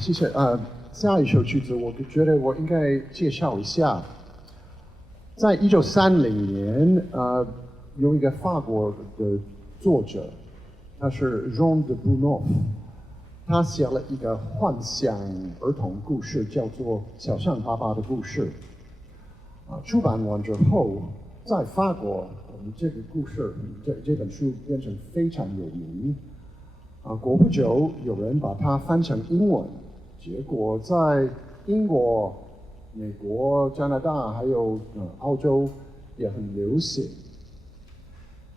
谢谢。下一首曲子，我觉得我应该介绍一下，在1930年，有一个法国的作者，他是 Jean de Brunhoff， 他写了一个幻想儿童故事，叫做《小象爸爸的故事》。出版完之后，在法国，这个故事这本书变成非常有名。过不久，有人把它翻成英文，结果在英国、美国、加拿大还有澳洲也很流行。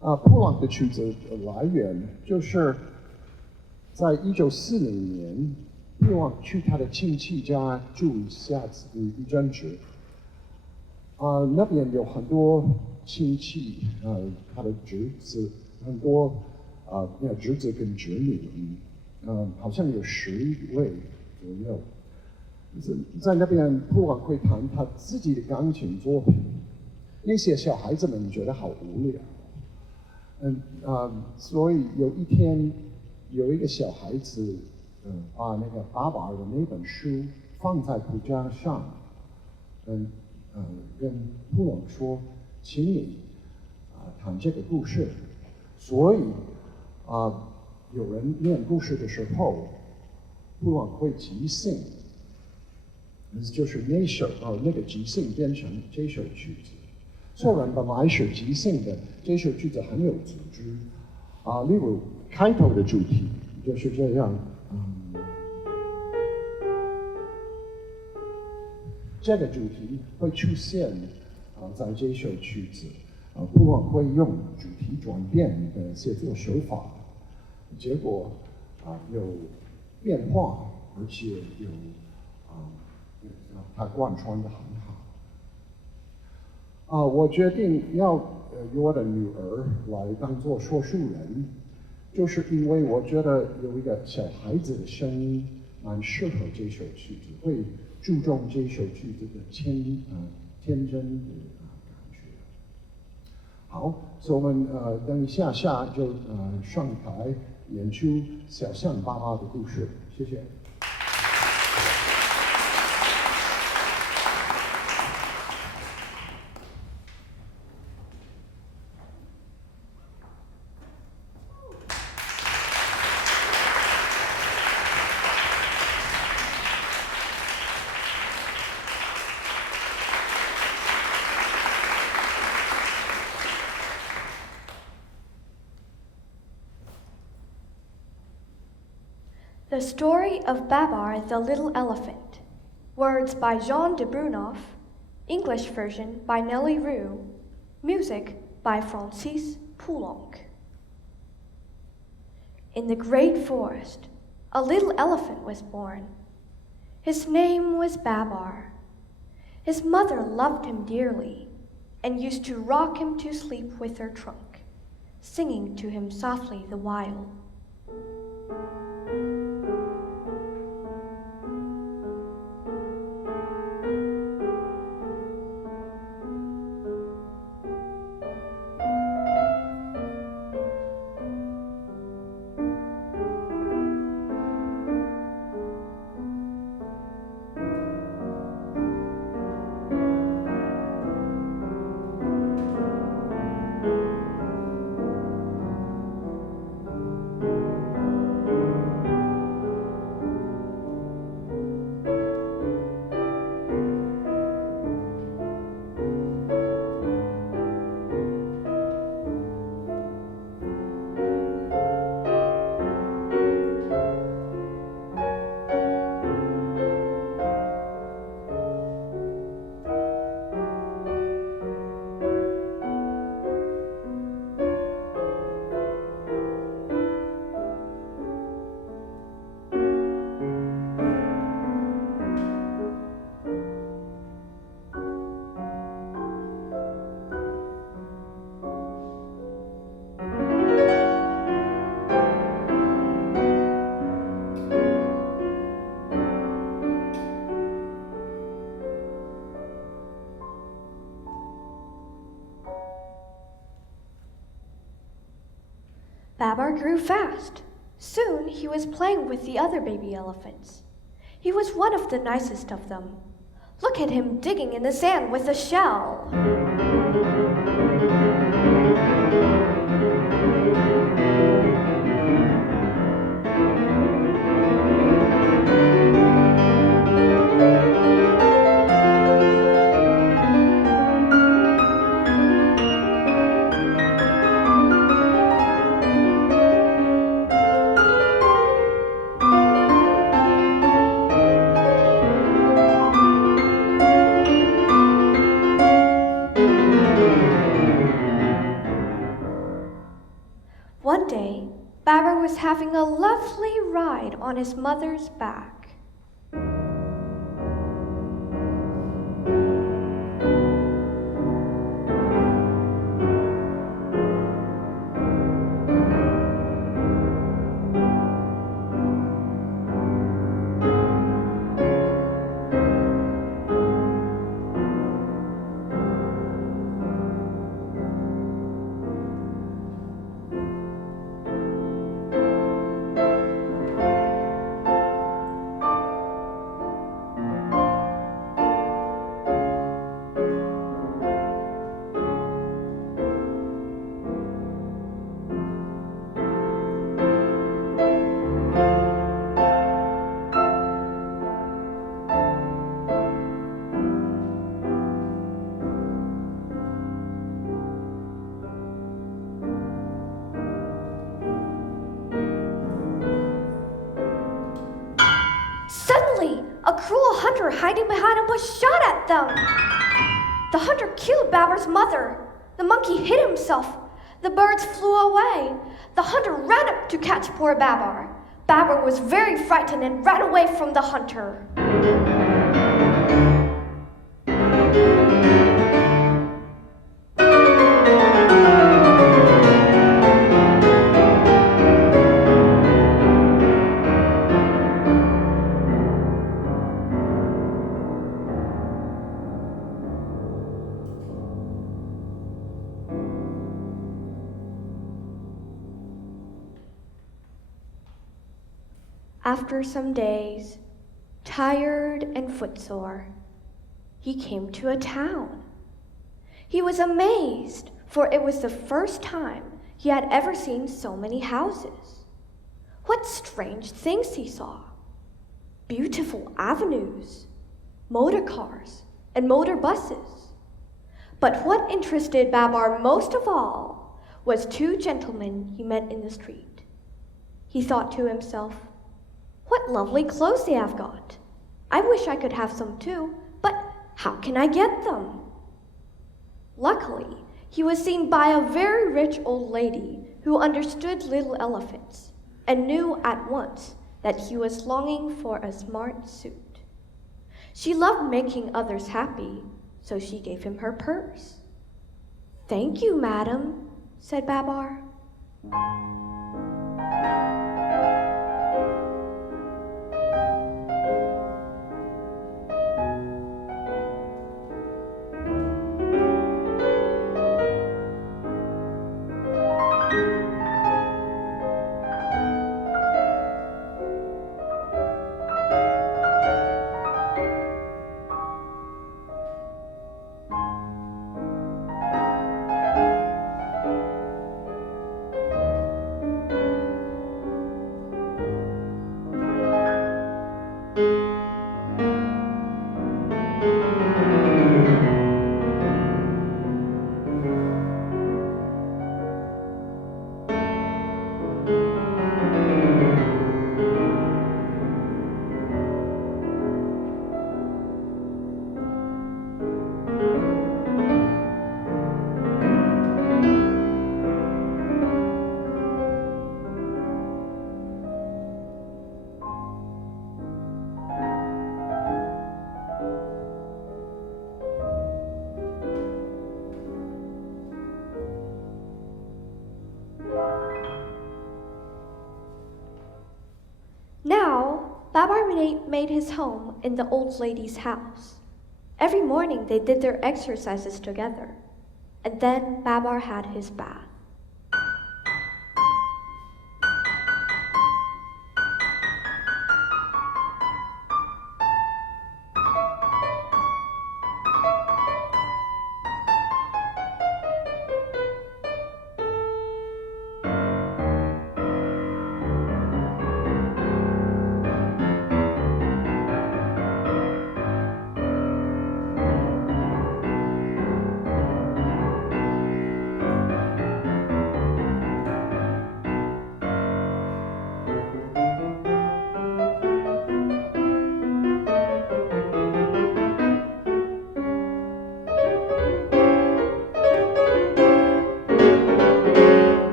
布朗的曲子的来源就是在1940年，布朗去他的亲戚家住一阵子。那边有很多亲戚，他的侄子很多。侄子跟侄女，好像有10位左右。在那边，布朗会弹他自己的钢琴作品，那些小孩子们觉得好无聊。所以有一天，有一个小孩子，把那个巴巴的那本书放在谱架上，跟布朗说：“请你弹这个故事。”所以。有人念故事的时候，布朗会即兴，就是那个即兴变成这首曲子。虽然本来是即兴的，这首曲子很有组织。例如开头的主题就是这样，这个主题会出现在这首曲子。布朗会用主题转变的写作手法，结果有变化，而且有它贯穿的很好。我决定要由我的女儿来当做说书人，就是因为我觉得有一个小孩子的声音蛮适合这首曲子，会注重这首曲子的天真的。好，所以我们等一下就上台演出《小象爸爸的故事》，谢谢。The Story of Barbar the Little Elephant. Words by Jean de Brunhoff. English version by Nellie Roux. Music by Francis Poulenc. In the great forest, a little elephant was born. His name was Barbar. His mother loved him dearly and used to rock him to sleep with her trunk, singing to him softly the while. Barbar grew fast. Soon he was playing with the other baby elephants. He was one of the nicest of them. Look at him digging in the sand with a shell. One day, Barbar was having a lovely ride on his mother's back. Suddenly, a cruel hunter hiding behind a bush shot at them. The hunter killed Barbar's mother. The monkey hid himself. The birds flew away. The hunter ran up to catch poor Barbar. Barbar was very frightened and ran away from the hunter. After some days, tired and footsore, he came to a town. He was amazed, for it was the first time he had ever seen so many houses. What strange things he saw! Beautiful avenues, motor cars, and motor buses. But what interested Barbar most of all was two gentlemen he met in the street. He thought to himself, "What lovely clothes they have got. I wish I could have some too, but how can I get them?" Luckily, he was seen by a very rich old lady who understood little elephants and knew at once that he was longing for a smart suit. She loved making others happy, so she gave him her purse. "Thank you, madam," said Barbar. Now, Barbar made his home in the old lady's house. Every morning they did their exercises together, and then Barbar had his bath.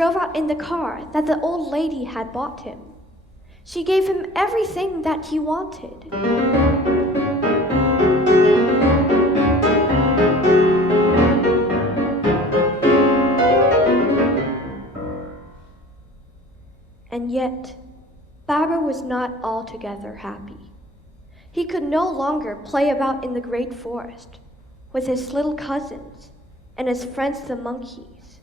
drove out in the car that the old lady had bought him. She gave him everything that he wanted. And yet, Barbar was not altogether happy. He could no longer play about in the great forest with his little cousins and his friends the monkeys.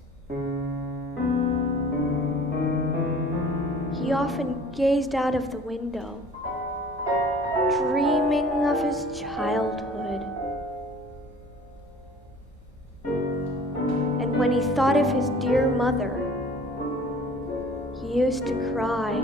He often gazed out of the window, dreaming of his childhood. And when he thought of his dear mother, he used to cry.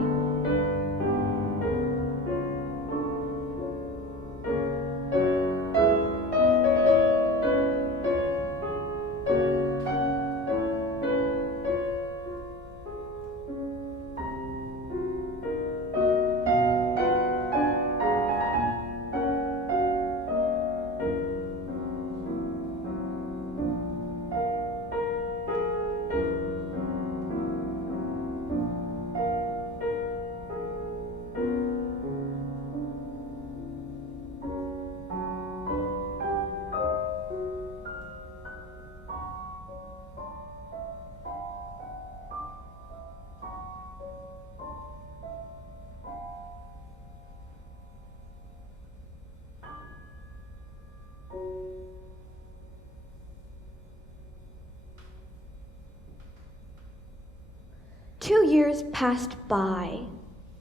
Two years passed by.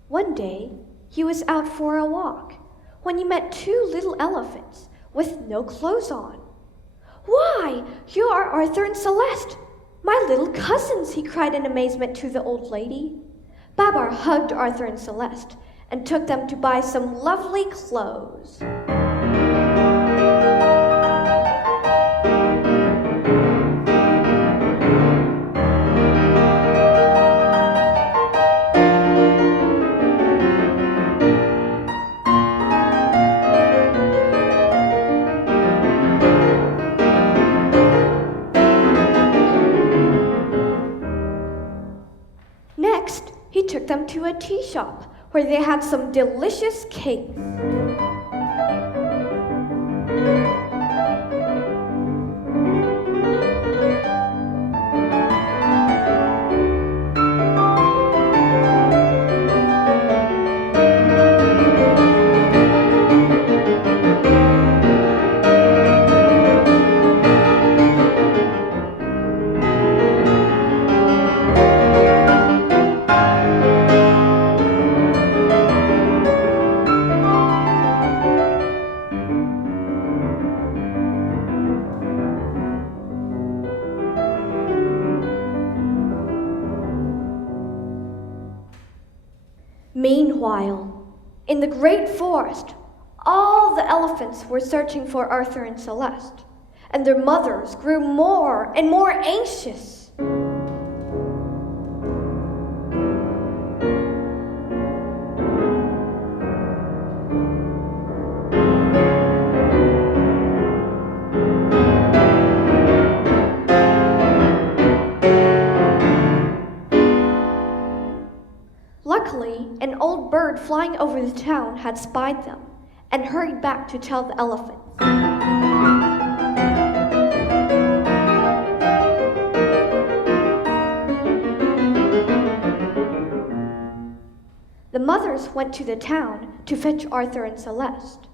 One day, he was out for a walk when he met two little elephants with no clothes on. "Why, you are Arthur and Celeste, my little cousins," he cried in amazement to the old lady. Barbar hugged Arthur and Celeste and took them to buy some lovely clothes. Next, he took them to a tea shop where they had some delicious cakes. Meanwhile, in the great forest, all the elephants were searching for Arthur and Celeste, and their mothers grew more and more anxious. Luckily, an old bird flying over the town had spied them and hurried back to tell the elephants. The mothers went to the town to fetch Arthur and Celeste.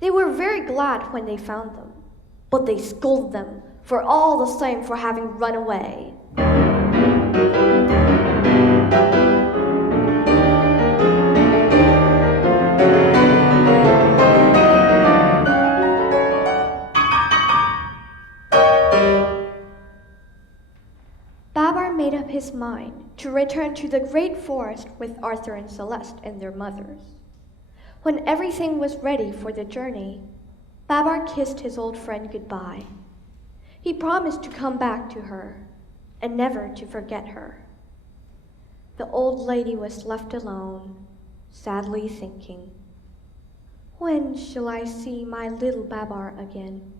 They were very glad when they found them, but they scolded them for all the same for having run away. Barbar made up his mind to return to the great forest with Arthur and Celeste and their mothers. When everything was ready for the journey, Barbar kissed his old friend goodbye. He promised to come back to her and never to forget her. The old lady was left alone, sadly thinking, "When shall I see my little Barbar again?"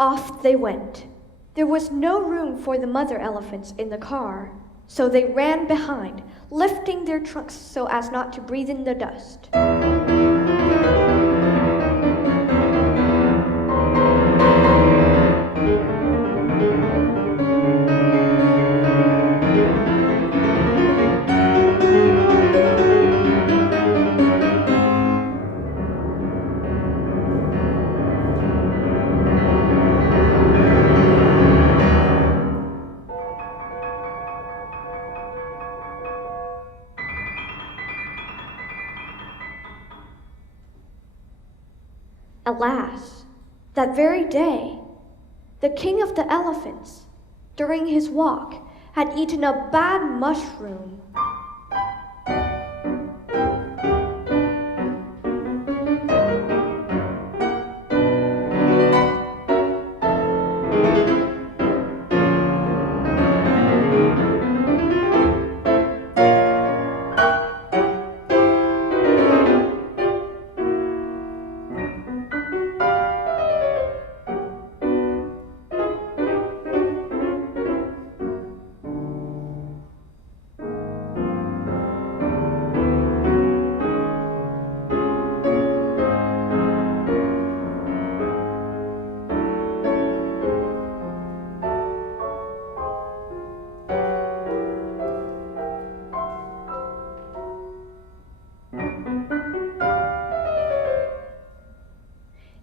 Off they went. There was no room for the mother elephants in the car, so they ran behind, lifting their trunks so as not to breathe in the dust. Alas, that very day, the king of the elephants, during his walk, had eaten a bad mushroom.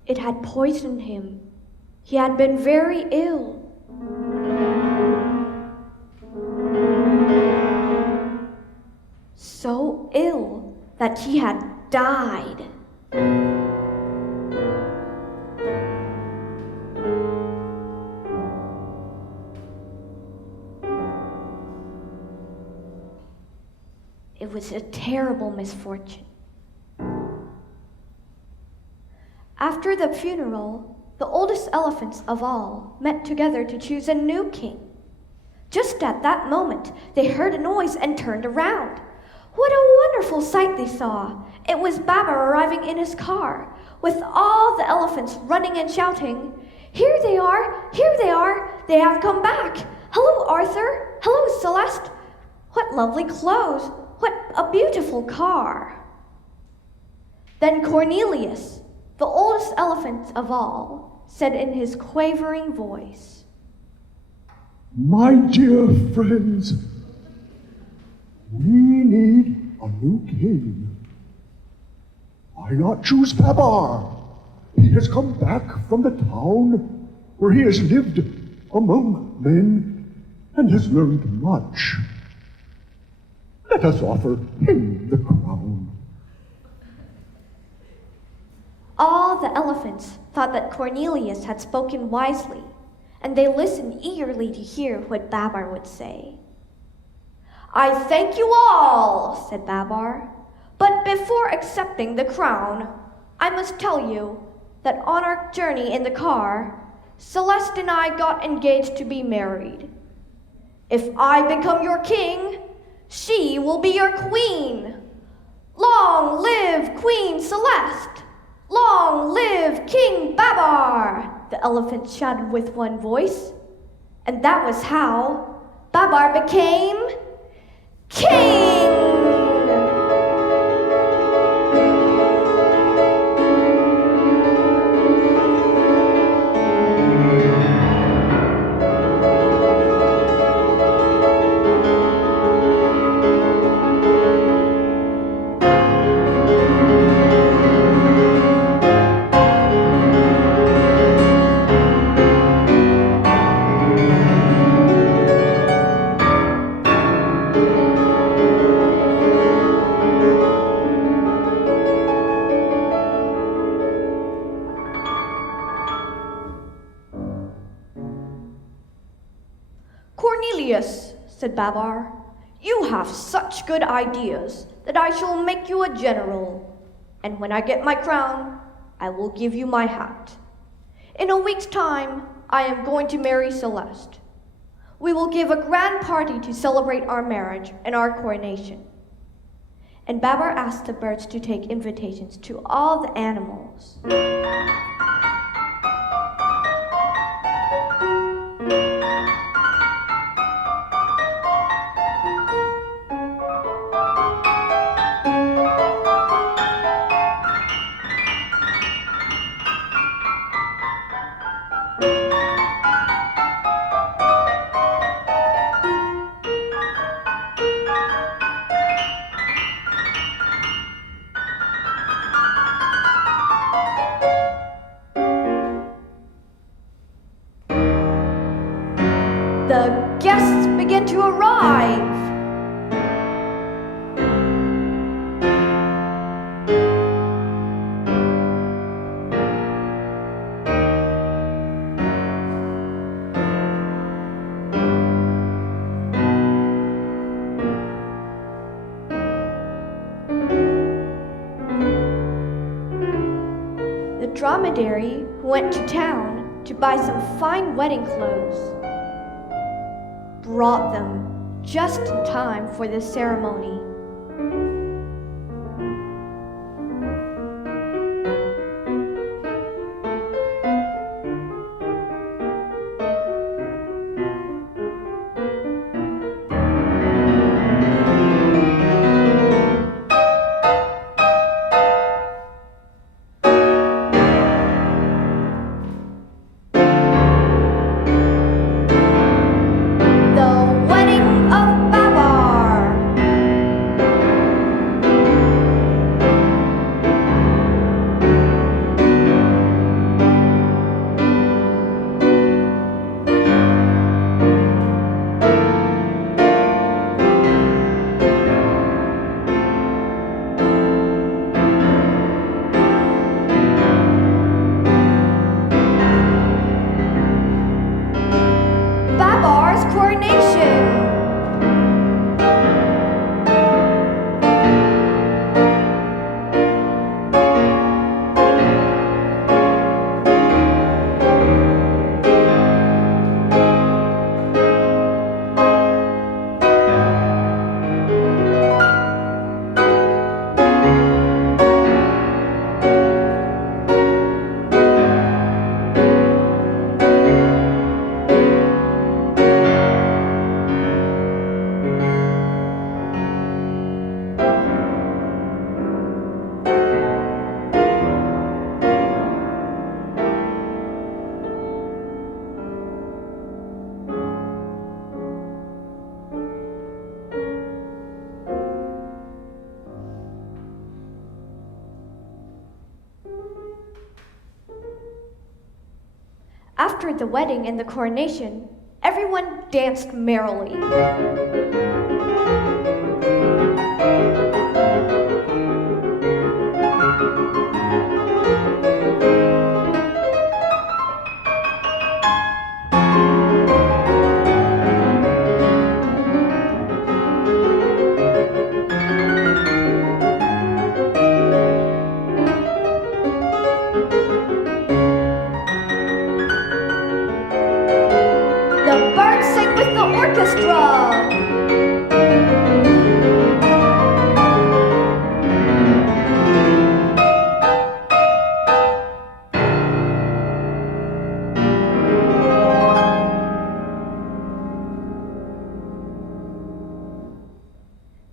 It had poisoned him. He had been very ill. So ill that he had died. It was a terrible misfortune. After the funeral, the oldest elephants of all met together to choose a new king. Just at that moment, they heard a noise and turned around. What a wonderful sight they saw! It was Barbar arriving in his car, with all the elephants running and shouting, "Here they are! Here they are! They have come back! Hello, Arthur! Hello, Celeste! What lovely clothes! What a beautiful car!" Then Cornelius, the oldest elephant of all, said in his quavering voice, "My dear friends, we need a new king. Why not choose Barbar? He has come back from the town where he has lived among men and has learned much. Let us offer him the crown." All the elephants thought that Cornelius had spoken wisely, and they listened eagerly to hear what Barbar would say. "I thank you all," said Barbar, "but before accepting the crown, I must tell you that on our journey in the car, Celeste and I got engaged to be married. If I become your king, she will be your queen. Long live Queen Celeste! Long live King Barbar!" the elephants shouted with one voice. And that was how Barbar became king! "Cornelius," said Barbar, "you have such good ideas that I shall make you a general. And when I get my crown, I will give you my hat. In a week's time, I am going to marry Celeste. We will give a grand party to celebrate our marriage and our coronation." And Barbar asked the birds to take invitations to all the animals. dromedary who went to town to buy some fine wedding clothes brought them just in time for the ceremony. Barbar's coronation. After the wedding and the coronation, everyone danced merrily. The birds sang with the orchestra.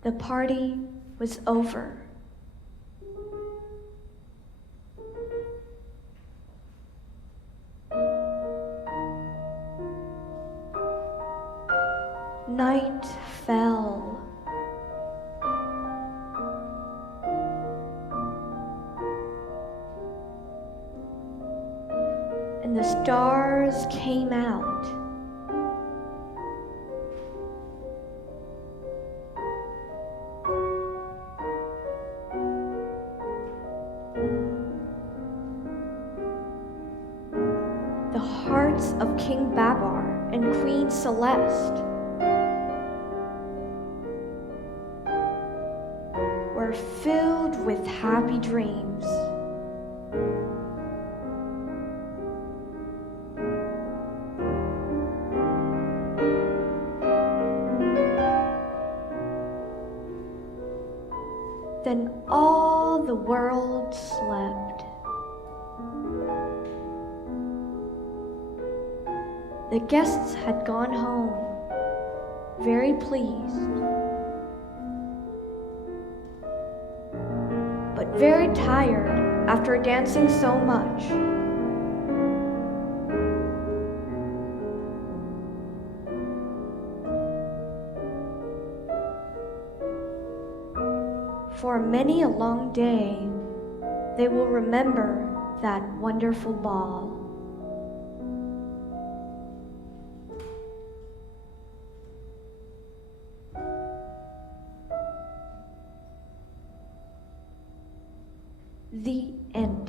The party was over. Night fell. And the stars came out. The hearts of King Barbar and Queen Celeste were filled with happy dreams. Then all the world slept. The guests had gone home, very pleased, but very tired after dancing so much. For many a long day, they will remember that wonderful ball. The end.